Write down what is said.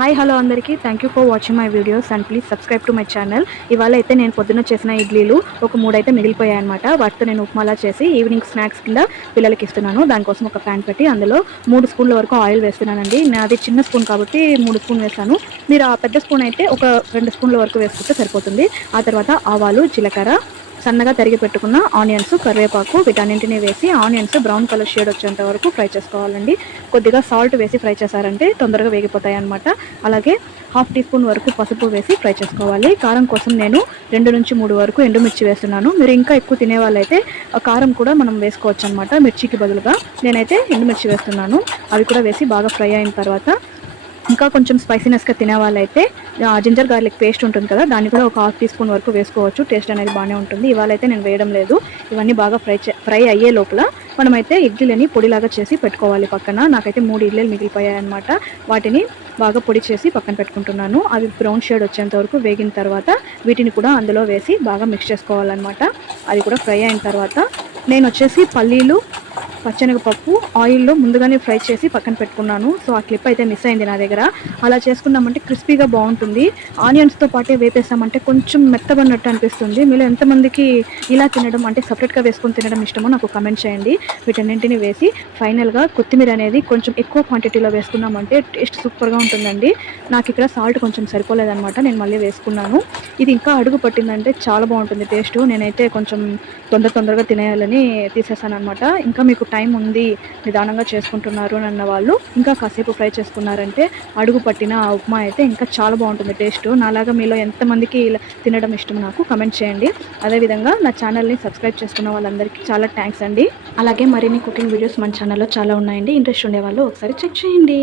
Hi hello అందరికీ thank you for watching my videos and please subscribe to my channel. ఇవాళ అయితే నేను పొద్దున్న చేసిన ఇడ్లీలు ఒక 3 అయితే మిగిలిపోయాయి అనమాట. వాటితో నేను ఉప్మాలా చేసి ఈవినింగ్ స్నాక్స్ కింద పిల్లలకి ఇస్తున్నాను. దానికోసం ఒక ప్యాన్ పెట్టి అందులో 3 స్పూన్ల వరకు ఆయిల్ వేస్తున్నానండి. నాది చిన్న స్పూన్ కాబట్టి 3 స్పూన్ వేస్తాను. మీరు ఆ పెద్ద స్పూన్ అయితే ఒక 2 స్పూన్ల వరకు వేసుకుంటే సరిపోతుంది. ఆ తర్వాత ఆవాలు, జీలకర్ర, సన్నగా తరిగి పెట్టుకున్న ఆనియన్స్, కరివేపాకు వీటన్నింటినీ వేసి ఆనియన్స్ బ్రౌన్ కలర్ షేడ్ వచ్చేంత వరకు ఫ్రై చేసుకోవాలండి. కొద్దిగా సాల్ట్ వేసి ఫ్రై చేశారంటే తొందరగా వేగిపోతాయి అన్నమాట. అలాగే 1/2 టీ స్పూన్ వరకు పసుపు వేసి ఫ్రై చేసుకోవాలి. కారం కోసం నేను 2 నుంచి 3 వరకు ఎండుమిర్చి వేస్తున్నాను. మీరు ఇంకా ఎక్కువ తినే వాళ్ళైతే కారం కూడా మనం వేసుకోవచ్చు అనమాట, మిర్చికి బదులుగా. నేనైతే ఎండుమిర్చి వేస్తున్నాను. అవి కూడా వేసి బాగా ఫ్రై అయిన తర్వాత ఇంకా కొంచెం స్పైసీనెస్గా తినే వాళ్ళైతే జింజర్ గార్లిక్ పేస్ట్ ఉంటుంది కదా, దాన్ని కూడా ఒక 1/2 టీ స్పూన్ వరకు వేసుకోవచ్చు. టేస్ట్ అనేది బాగానే ఉంటుంది. ఇవాళ అయితే నేను వేయడం లేదు. ఇవన్నీ బాగా ఫ్రై అయ్యే లోపల మనమైతే ఇడ్లీలని పొడిలాగా చేసి పెట్టుకోవాలి పక్కన. నాకైతే 3 ఇడ్లీలు మిగిలిపోయాయి అనమాట. వాటిని బాగా పొడి చేసి పక్కన పెట్టుకుంటున్నాను. అవి బ్రౌన్ షేడ్ వచ్చేంత వరకు వేగిన తర్వాత వీటిని కూడా అందులో వేసి బాగా మిక్స్ చేసుకోవాలన్నమాట. అది కూడా ఫ్రై అయిన తర్వాత నేను వచ్చేసి పల్లీలు, పచ్చెనగపప్పు ఆయిల్లో ముందుగానే ఫ్రై చేసి పక్కన పెట్టుకున్నాను. సో ఆ క్లిప్ అయితే మిస్ అయింది నా దగ్గర. అలా చేసుకున్నామంటే క్రిస్పీగా బాగుంటుంది. ఆనియన్స్తో పాటే వేపేసామంటే కొంచెం మెత్తబడినట్టు అనిపిస్తుంది. మీరు ఎంతమందికి ఇలా తినడం అంటే సపరేట్గా వేసుకొని తినడం ఇష్టమో నాకు కమెంట్ చేయండి. వీటన్నింటిని వేసి ఫైనల్గా కొత్తిమీర అనేది కొంచెం ఎక్కువ క్వాంటిటీలో వేసుకున్నామంటే టేస్ట్ సూపర్గా ఉంటుందండి. నాకు ఇక్కడ సాల్ట్ కొంచెం సరిపోలేదన్నమాట, నేను మళ్ళీ వేసుకున్నాను. ఇది ఇంకా అడుగు పట్టిందంటే చాలా బాగుంటుంది టేస్ట్. నేనైతే కొంచెం తొందరగా తినేయాలని తీసేసాను అనమాట. ఇంకా మీకు టైం ఉంది, నిదానంగా చేసుకుంటున్నారు అన్న వాళ్ళు ఇంకా కాసేపు ఫ్రై చేసుకున్నారంటే అడుగు పట్టిన ఉప్మా అయితే ఇంకా చాలా బాగుంటుంది టేస్ట్. నాలాగా మీలో ఎంతమందికి ఇలా తినడం ఇష్టం నాకు కమెంట్ చేయండి. అదేవిధంగా నా ఛానల్ని సబ్స్క్రైబ్ చేసుకున్న వాళ్ళందరికీ చాలా థ్యాంక్స్ అండి. అలాగే మరిన్ని కుకింగ్ వీడియోస్ మన ఛానల్లో చాలా ఉన్నాయండి. ఇంట్రెస్ట్ ఉండే వాళ్ళు ఒకసారి చెక్ చేయండి.